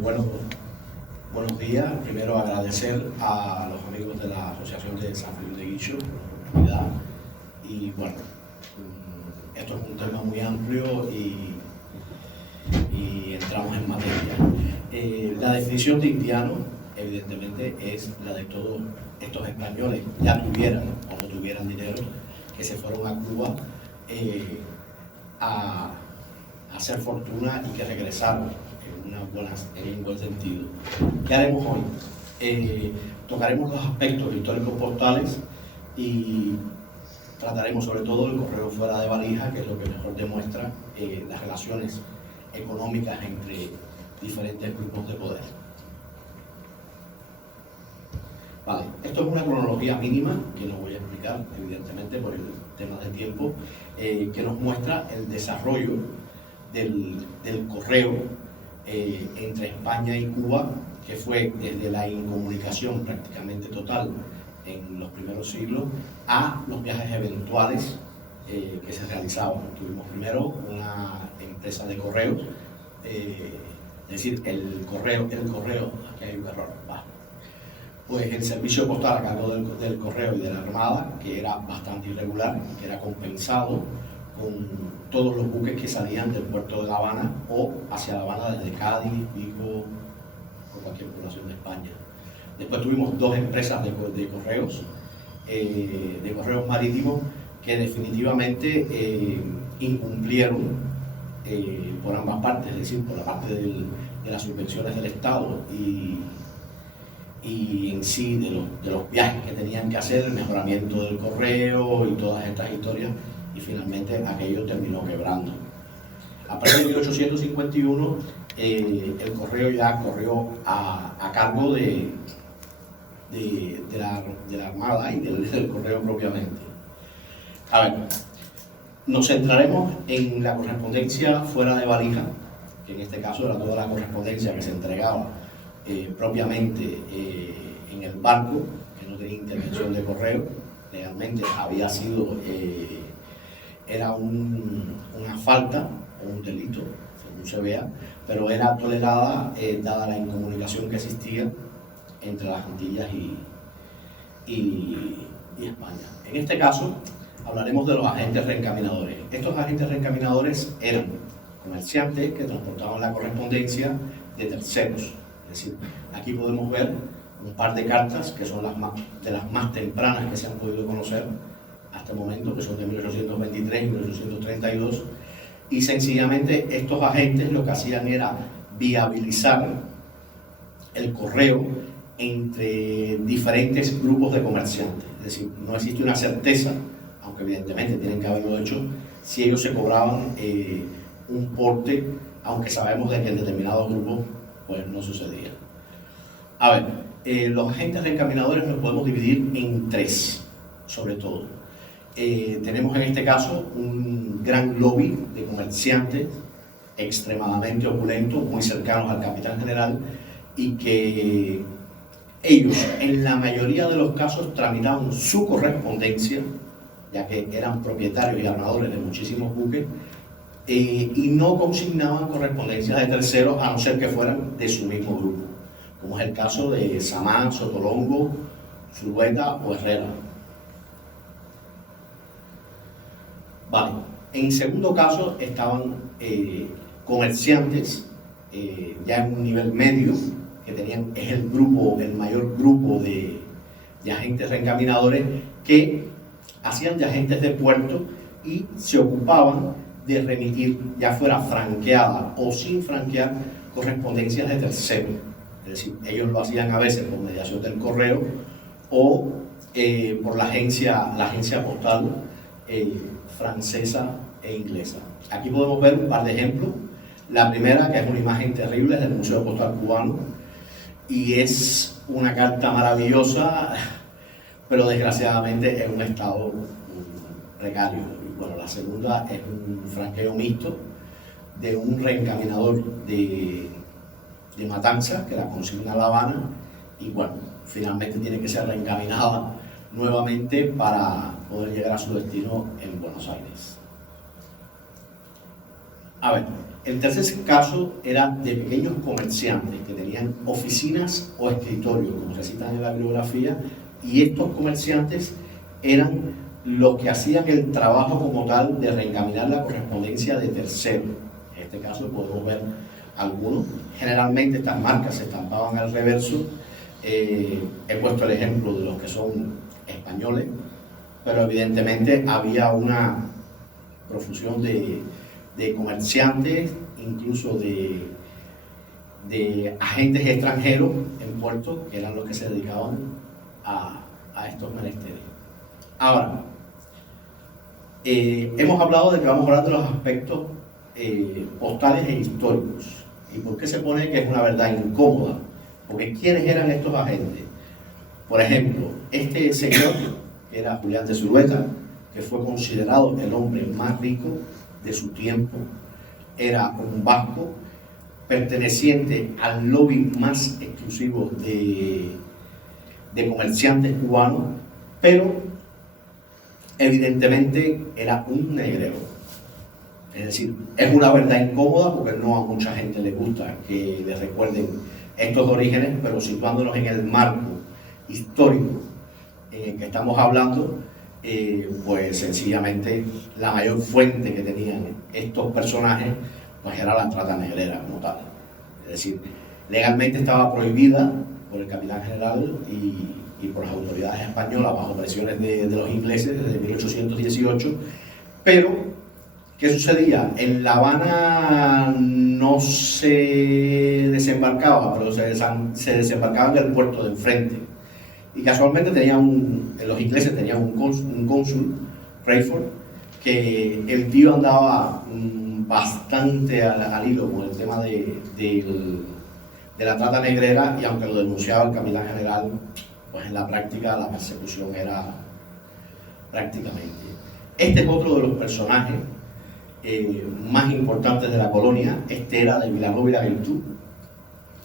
Bueno, buenos días. Primero agradecer a los amigos de la Asociación de San Feliu de Guíxols por la oportunidad. Y bueno, esto es un tema muy amplio y entramos en materia. La definición de indiano, evidentemente, es la de todos estos españoles, ya tuvieran o no tuvieran dinero, que se fueron a Cuba a hacer fortuna y que regresaron en un buen sentido. ¿Qué haremos hoy? Tocaremos los aspectos históricos postales y trataremos sobre todo el correo fuera de valija, que es lo que mejor demuestra las relaciones económicas entre diferentes grupos de poder. Vale, esto es una cronología mínima, que no voy a explicar, evidentemente, por el tema del tiempo, que nos muestra el desarrollo del correo entre España y Cuba, que fue desde la incomunicación prácticamente total en los primeros siglos a los viajes eventuales que se realizaban. Tuvimos primero una empresa de correos, es decir, el correo, aquí hay un error, pues el servicio postal a cargo del correo y de la Armada, que era bastante irregular, que era compensado con todos los buques que salían del puerto de La Habana o hacia La Habana desde Cádiz, Vigo o cualquier población de España. Después tuvimos dos empresas de correos marítimos que definitivamente incumplieron por ambas partes, es decir, por la parte de las subvenciones del Estado y en sí de los viajes que tenían que hacer, el mejoramiento del correo y todas estas historias, y finalmente aquello terminó quebrando. A partir de 1851 el correo ya corrió a cargo de la Armada y del correo propiamente. A ver, nos centraremos en la correspondencia fuera de valija, que en este caso era toda la correspondencia que se entregaba propiamente en el barco, que no tenía intervención de correo. Legalmente había sido era una falta o un delito, según se vea, pero era tolerada dada la incomunicación que existía entre las Antillas y España. En este caso hablaremos de los agentes reencaminadores. Estos agentes reencaminadores eran comerciantes que transportaban la correspondencia de terceros. Es decir, aquí podemos ver un par de cartas que son de las más tempranas que se han podido conocer hasta el momento, que son de 1823 y 1832, y sencillamente estos agentes lo que hacían era viabilizar el correo entre diferentes grupos de comerciantes. Es decir, no existe una certeza, aunque evidentemente tienen que haberlo hecho, si ellos se cobraban un porte, aunque sabemos de que en determinados grupos pues no sucedía. A ver, los agentes reencaminadores los podemos dividir en tres, sobre todo. Tenemos en este caso un gran lobby de comerciantes extremadamente opulentos, muy cercanos al capitán general, y que ellos en la mayoría de los casos tramitaban su correspondencia, ya que eran propietarios y armadores de muchísimos buques, y no consignaban correspondencias de terceros a no ser que fueran de su mismo grupo, como es el caso de Samán, Sotolongo, Zulueta o Herrera. Vale. En segundo caso estaban comerciantes ya en un nivel medio, que es el mayor grupo de agentes reencaminadores que hacían de agentes de puerto y se ocupaban de remitir, ya fuera franqueada o sin franquear, correspondencias de terceros. Es decir, ellos lo hacían a veces por mediación del correo o por la agencia postal francesa e inglesa. Aquí podemos ver un par de ejemplos. La primera, que es una imagen terrible, es del Museo Postal Cubano y es una carta maravillosa, pero desgraciadamente en un estado precario. Bueno, la segunda es un franqueo mixto de un reencaminador de Matanzas que la consigna a La Habana y bueno, finalmente tiene que ser reencaminada nuevamente para poder llegar a su destino en Buenos Aires. A ver, el tercer caso era de pequeños comerciantes que tenían oficinas o escritorios, como se cita en la bibliografía, y estos comerciantes eran los que hacían el trabajo como tal de reencaminar la correspondencia de terceros. En este caso podemos ver algunos. Generalmente estas marcas se estampaban al reverso. He puesto el ejemplo de los que son españoles, pero evidentemente había una profusión de comerciantes, incluso de agentes extranjeros en Puerto, que eran los que se dedicaban a estos menesteres. Ahora, hemos hablado de que vamos a hablar de los aspectos postales e históricos. ¿Y por qué se pone que es una verdad incómoda? Porque ¿quiénes eran estos agentes? Por ejemplo, este señor, que era Julián de Zulueta, que fue considerado el hombre más rico de su tiempo, era un vasco perteneciente al lobby más exclusivo de comerciantes cubanos, pero evidentemente era un negrero. Es decir, es una verdad incómoda porque no a mucha gente le gusta que le recuerden estos orígenes, pero situándonos en el marco histórico en el que estamos hablando, pues sencillamente la mayor fuente que tenían estos personajes pues era la trata negrera como tal. Es decir, legalmente estaba prohibida por el capitán general y por las autoridades españolas bajo presiones de los ingleses desde 1818, pero ¿qué sucedía? En La Habana no se desembarcaba, pero se desembarcaba en el puerto de enfrente. Y casualmente los ingleses tenían un cónsul, Rayford, que el tío andaba bastante al hilo con el tema de la trata negrera, y aunque lo denunciaba el capitán general, pues en la práctica la persecución era prácticamente. Este es otro de los personajes más importantes de la colonia. Este era de Villarroel y la Virtud.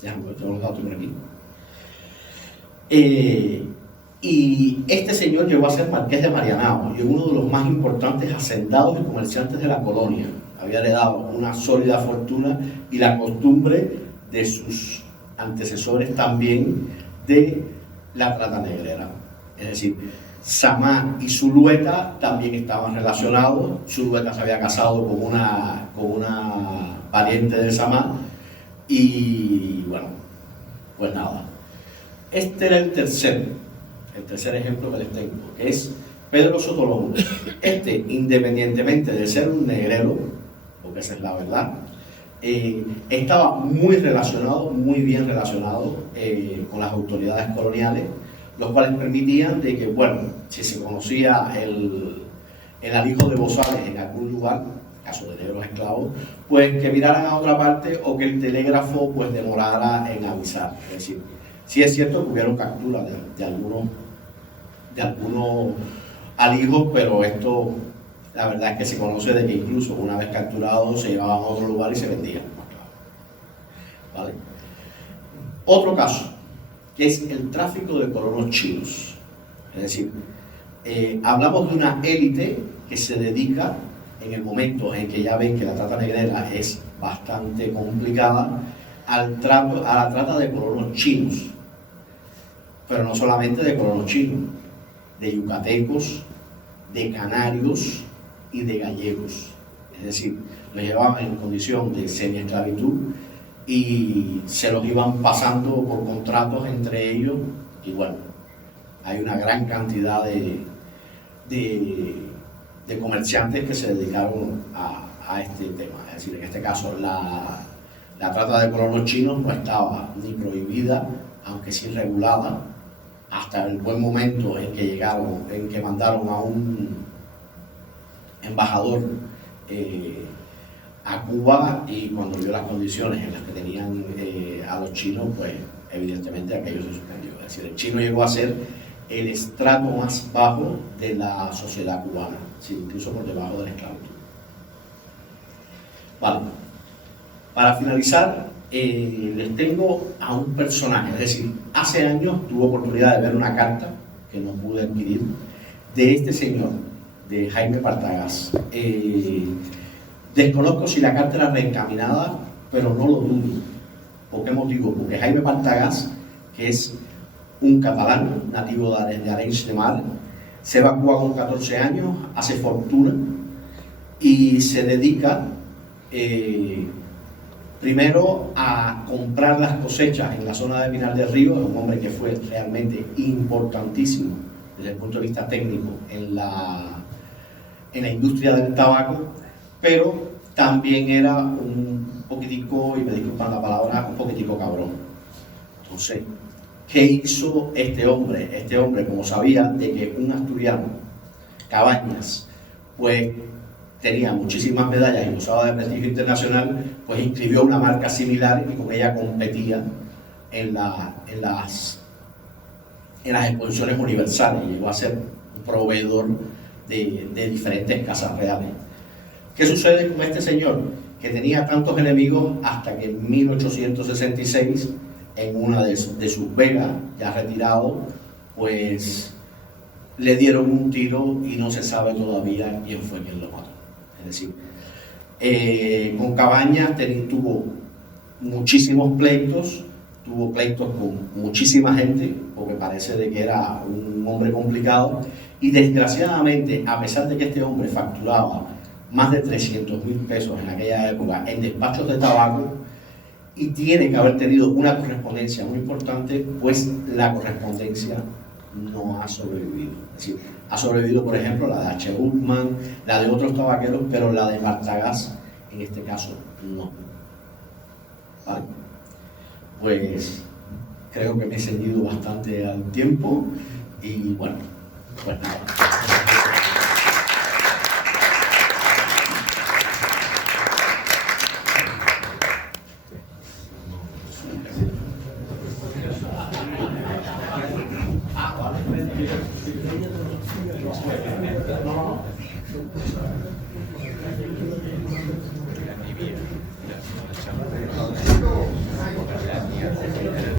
Déjame ver, tengo los datos por aquí. Y este señor llegó a ser marqués de Marianao y uno de los más importantes hacendados y comerciantes de la colonia. Había heredado una sólida fortuna y la costumbre de sus antecesores también de la trata negrera. Es decir, Samá y Zulueta también estaban relacionados. Zulueta se había casado con una pariente de Samá y bueno, pues nada. Este era el tercer ejemplo que les tengo, que es Pedro Sotolongo. Este, independientemente de ser un negrero, porque esa es la verdad, estaba muy bien relacionado con las autoridades coloniales, los cuales permitían de que, bueno, si se conocía el alijo de bozales en algún lugar, caso de negros esclavos, pues que miraran a otra parte o que el telégrafo pues demorara en avisar. Es decir, sí es cierto que hubieron capturas de algunos alijos, pero esto, la verdad es que se conoce de que incluso una vez capturados se llevaban a otro lugar y se vendían. ¿Vale? Otro caso, que es el tráfico de colonos chinos. Es decir, hablamos de una élite que se dedica, en el momento en que ya ven que la trata negrera es bastante complicada, a la trata de colonos chinos. Pero no solamente de colonos chinos, de yucatecos, de canarios y de gallegos. Es decir, los llevaban en condición de semiesclavitud y se los iban pasando por contratos entre ellos, y bueno, hay una gran cantidad de comerciantes que se dedicaron a este tema. Es decir, en este caso la trata de colonos chinos no estaba ni prohibida, aunque sí regulada, hasta el buen momento en que mandaron a un embajador a Cuba, y cuando vio las condiciones en las que tenían a los chinos, pues evidentemente aquello se suspendió. Es decir, el chino llegó a ser el estrato más bajo de la sociedad cubana, sí, incluso por debajo de la esclavitud. Vale. Para finalizar, les tengo a un personaje. Es decir, hace años tuve oportunidad de ver una carta que no pude adquirir de este señor, de Jaime Partagás. Desconozco si la carta era reencaminada, pero no lo dudo. ¿Por qué motivo? Porque Jaime Partagás, que es un catalán nativo de Arenys de Mar, se evacúa con 14 años, hace fortuna y se dedica primero a comprar las cosechas en la zona de Pinar del Río. Es un hombre que fue realmente importantísimo desde el punto de vista técnico en la industria del tabaco, pero también era un poquitico, y me disculpan la palabra, un poquitico cabrón. Entonces, ¿qué hizo este hombre? Este hombre, como sabía de que un asturiano, Cabañas, pues tenía muchísimas medallas y gozaba de prestigio internacional, pues inscribió una marca similar y con ella competía en las exposiciones universales. Llegó a ser un proveedor de diferentes casas reales. ¿Qué sucede con este señor? Que tenía tantos enemigos hasta que en 1866, en una de sus vegas, ya retirado, pues le dieron un tiro y no se sabe todavía quién fue quien lo mató. Es decir, con Cabañas tuvo muchísimos pleitos, tuvo pleitos con muchísima gente, porque parece de que era un hombre complicado, y desgraciadamente, a pesar de que este hombre facturaba más de 300.000 pesos en aquella época en despachos de tabaco, y tiene que haber tenido una correspondencia muy importante, pues la correspondencia no ha sobrevivido. Es decir, ha sobrevivido, por ejemplo, la de H. Buchmann, la de otros tabaqueros, pero la de Partagás, en este caso, no. ¿Vale? Pues creo que me he ceñido bastante al tiempo y bueno, pues nada.